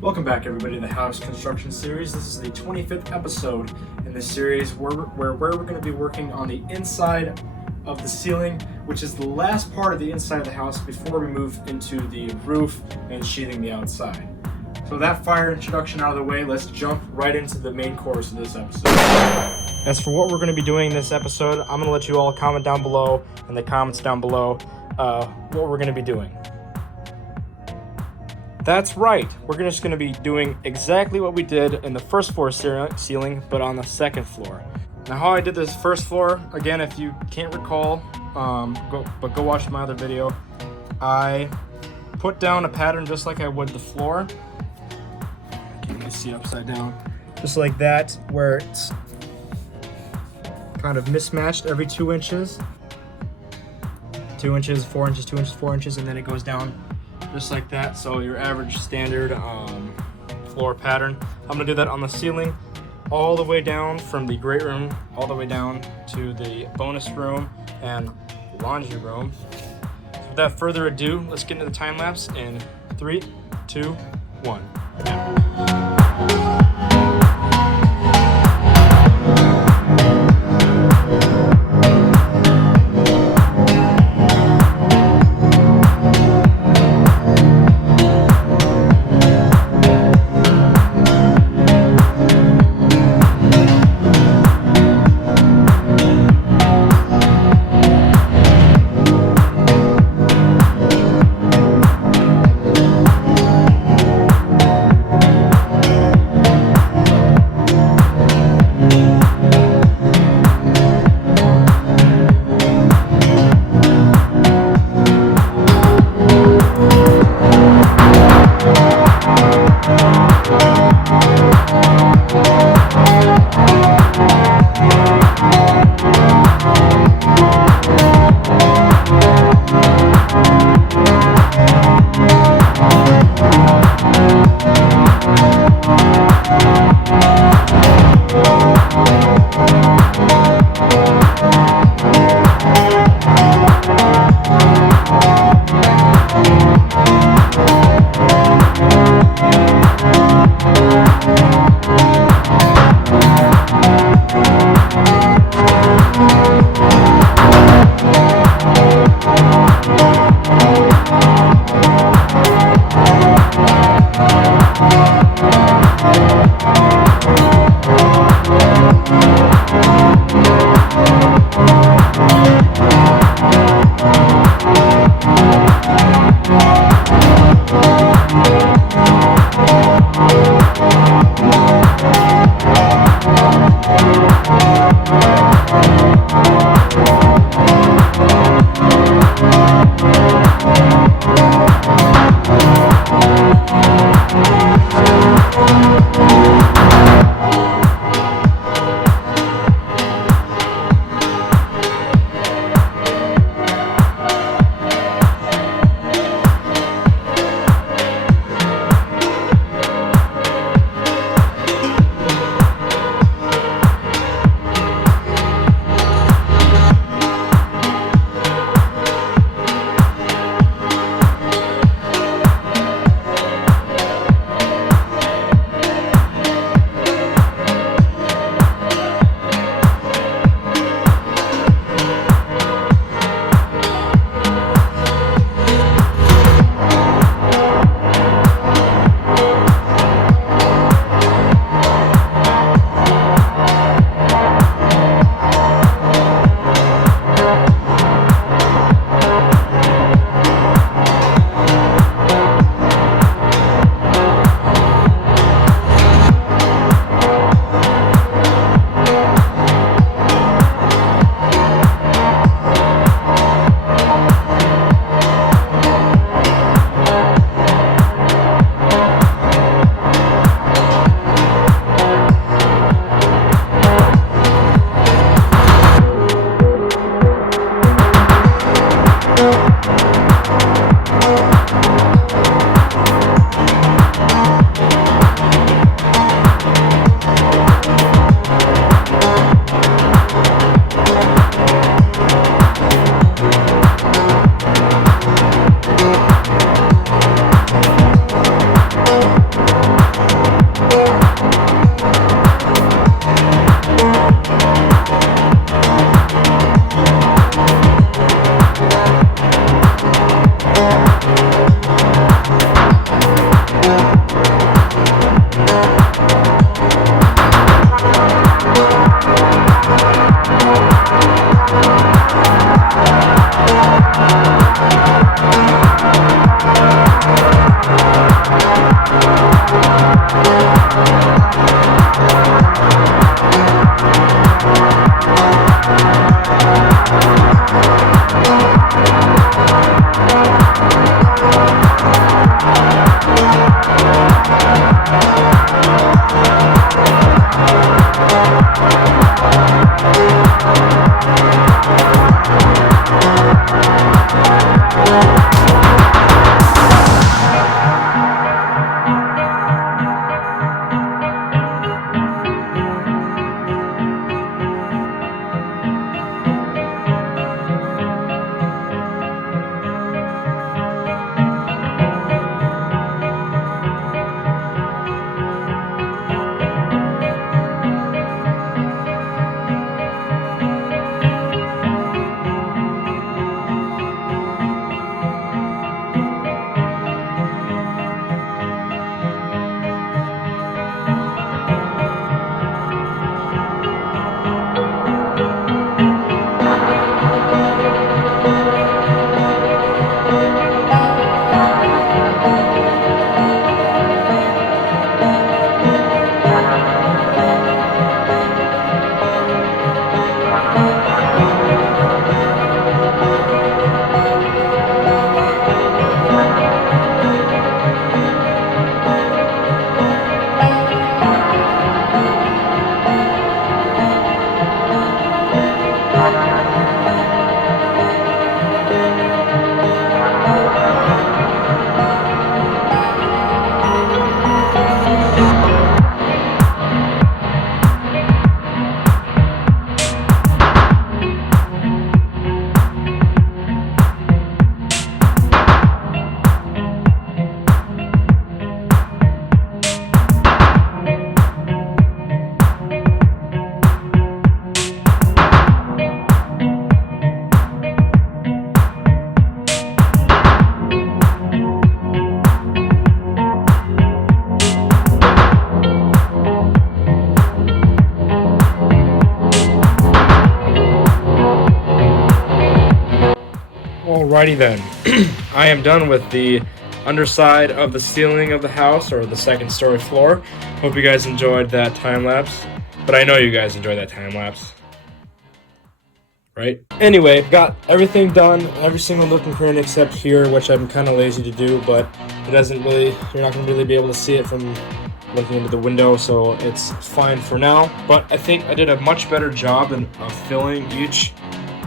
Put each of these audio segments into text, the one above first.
Welcome back, everybody, to the House Construction Series. This is the 25th episode in this series where we're going to be working on the inside of the ceiling, which is the last part of the inside of the house before we move into the roof and sheathing the outside. So that fire introduction out of the way, let's jump right into the main course of this episode. As for what we're going to be doing in this episode, I'm going to let you all comment down below in the comments down below what we're going to be doing. That's right, we're just going to be doing exactly what we did in the first floor ceiling, but on the second floor. Now, how I did this first floor, again, if you can't recall, go watch my other video. I put down a pattern just like I would the floor. You can see it upside down, just like that, where it's kind of mismatched every 2 inches. 2 inches, 4 inches, 2 inches, 4 inches, and then it goes down just like that. So your average standard floor pattern. I'm gonna do that on the ceiling all the way down from the great room all the way down to the bonus room and laundry room. So without further ado, let's get into the time lapse in 3, 2, 1. Alrighty then, I am done with the underside of the ceiling of the house, or the second story floor. Hope you guys enjoyed that time lapse, but I know you guys enjoyed that time lapse, right? Anyway, got everything done, every single nook and cranny except here, which I'm kind of lazy to do, but it doesn't really, you're not going to really be able to see it from looking into the window, so it's fine for now. But I think I did a much better job of filling each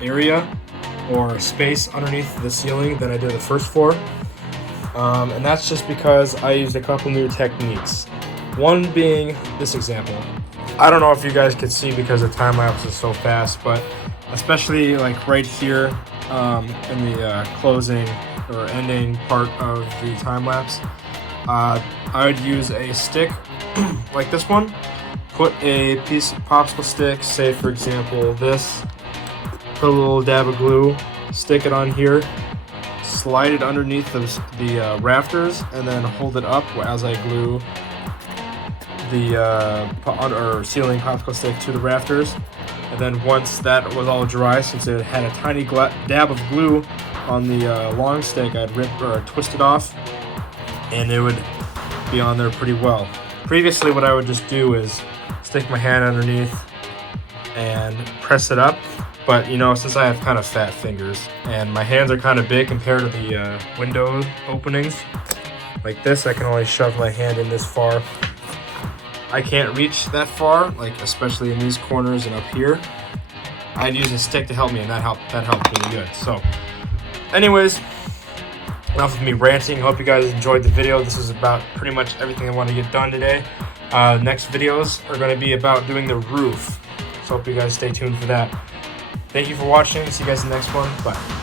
area or space underneath the ceiling than I did the first floor. And that's just because I used a couple new techniques. One being this example. I don't know if you guys could see because the time lapse is so fast, but especially like right here in the closing or ending part of the time lapse, I would use a stick like this one, put a piece of popsicle stick, say for example this, put a little dab of glue, stick it on here, slide it underneath the rafters, and then hold it up as I glue the ceiling popsicle stick to the rafters. And then once that was all dry, since it had a tiny dab of glue on the long stick, I'd rip or twist it off, and it would be on there pretty well. Previously, what I would just do is stick my hand underneath and press it up. But you know, since I have kind of fat fingers and my hands are kind of big compared to the window openings, like this, I can only shove my hand in this far. I can't reach that far, like especially in these corners and up here. I'd use a stick to help me, and that helped really good. So, anyways, enough of me ranting. Hope you guys enjoyed the video. This is about pretty much everything I want to get done today. Next videos are going to be about doing the roof. So hope you guys stay tuned for that. Thank you for watching. See you guys in the next one. Bye.